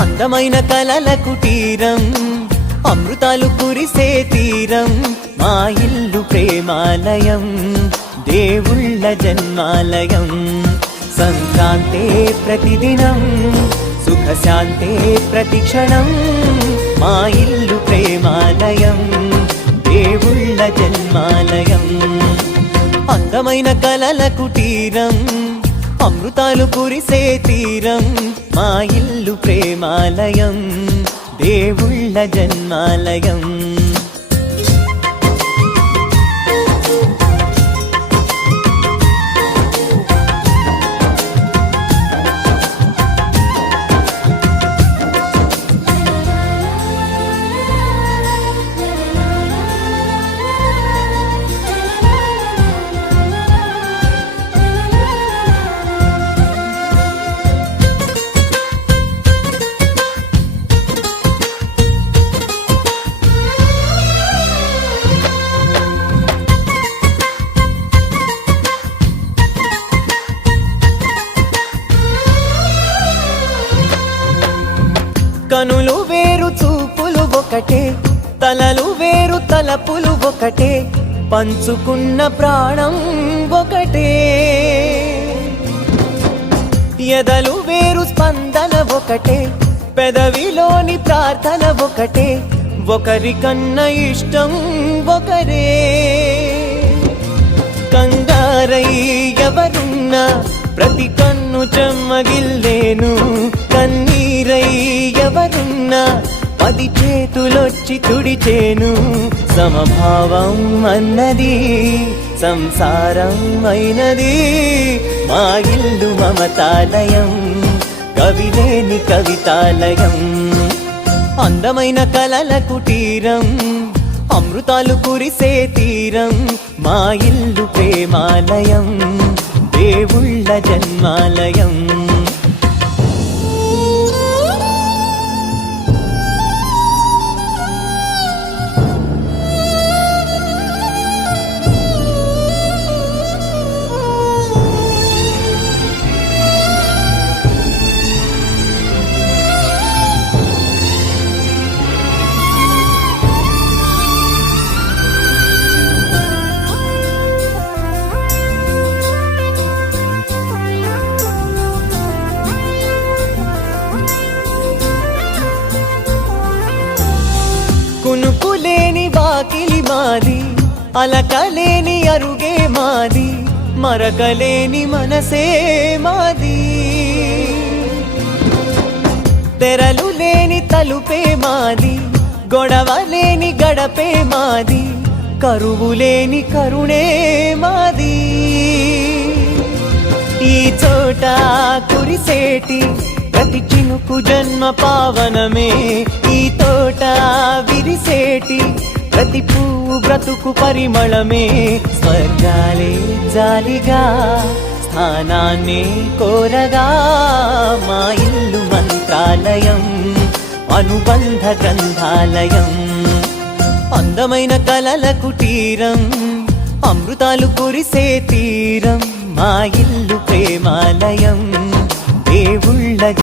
అందమైన కలల కుటీరం, అమృతాలు కురిసే తీరం, మా ఇల్లు ప్రేమాలయం, దేవుళ్ళ జన్మాలయం. సంక్రాంతే ప్రతిదినం, సుఖశాంతే ప్రతిక్షణం, మా ఇల్లు ప్రేమాలయం, దేవుళ్ళ జన్మాలయం. అందమైన కలల కుటీరం, అమృతాలు కురిసే తీరం, మా ఇల్లు ప్రేమాలయం, దేవుళ్ళ జన్మాలయం. కనులు వేరు చూపులు ఒకటే, తలలు వేరు తలపులు ఒకటే, పంచుకున్న ప్రాణం ఒకటే. ఎదలు వేరు స్పందన ఒకటే, పెదవిలోని ప్రార్థన ఒకటే, ఒకరికన్నా ఇష్టం ఒకరే. కంగారై ఎవరున్నా ప్రతి కన్ను చెమ్మగిల్లేను, కన్నీరై ఎవరున్నా 10 చేతులొచ్చి తుడిచేను. సమభావం అన్నది సంసారం అయినది, మా ఇల్లు మమతాలయం, కవిలేని కవితాలయం. అందమైన కలల కుటీరం, అమృతాలు కురిసే తీరం, మా ఇల్లు ప్రేమాలయం, దేవుళ్ళ జన్మాలయం. కునుకులేని వాకిలి మాది, అలకలేని అరుగే మాది, మరకలేని మనసే మాది. తెరలు లేని తలుపే మాది, గొడవ లేని గడపే మాది, కరువు లేని కరుణే మాది. ఈ చోట కురిసేటి ప్రతి చినుకు జన్మ పావనమే, ఈ తోట విరిసేటి ప్రతి పువ్వు బ్రతుకు పరిమళమే. స్వర్గాలే జాలిగా స్థానాన్ని కోరగా, మా ఇల్లు మంత్రాలయం, అనుబంధ గ్రంథాలయం. అందమైన కలల కుటీరం, అమృతాలు కురిసే తీరం, మా ఇల్లు ప్రేమాలయం,